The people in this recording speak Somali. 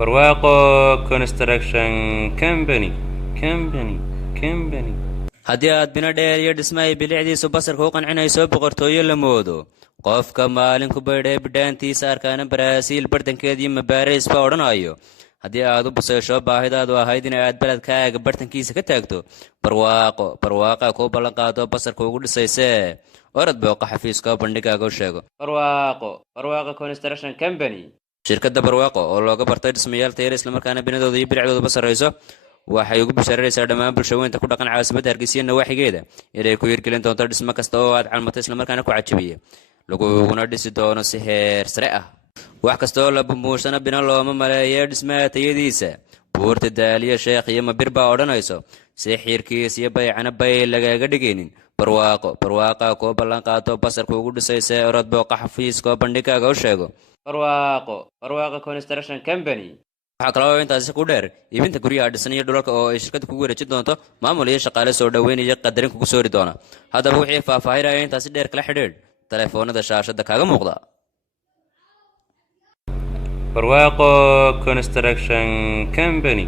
barwaaqo construction company. haddii aad bina dheer iyo dhismahay bilicdiisu basarka u qancinayso boqortooyo la moodo qofka maalin ku baydhay bidhaantiisa arkaana baraasiil bartankeedii mabaareys baa odhanayo haddii aad u buseesho baahidaadu ahayd in aad beledkaaga bartankiisa ka taagto barwaaqa kuu ballan qaado basarka ugu dhisaysee orad booqa xafiiska bandhigaaga u sheego barwaaqo construction company. shirkadda barwaaqo oo looga bartay dhismayaal tayar islamarkaana binadooda iyo bilicdooduba sarrayso waxay ugu bishaaraysaa dhammaan bulshaweynta ku dhaqan caasimadda hargeysa nawaaxigeeda inay ku hirgelin doonto dhismo kasta oo aad calmato islamarkaana ku cajabiya laguguna dhisi doono si heer sare ah wax kasta oo la bumbuushana bina looma maleeyo dhismaha tayadiisa buurta daaliya sheekh iyo mabir baa odhanayso si xiirkiis iyo baycana bay lagaga dhigaynin barwaaqa kuu ballan qaato basarka ugu dhisaysee orod booqa xafiiskoo bandhigaaga u sheego barwaaqo construction company. waxaa kaloo intaasi ku dheer iibinta guryaha dhisan iyo dhulalka oo ay shirkadda kugu wareejin doonto maamul iyo shaqaale soo dhoweynaya qadarin kugu soori doona haddaba wixii faahfaahinaya intaasi dheer kala xidhiidh telefoonada shaashadda kaaga muuqda barwaaqo construction company.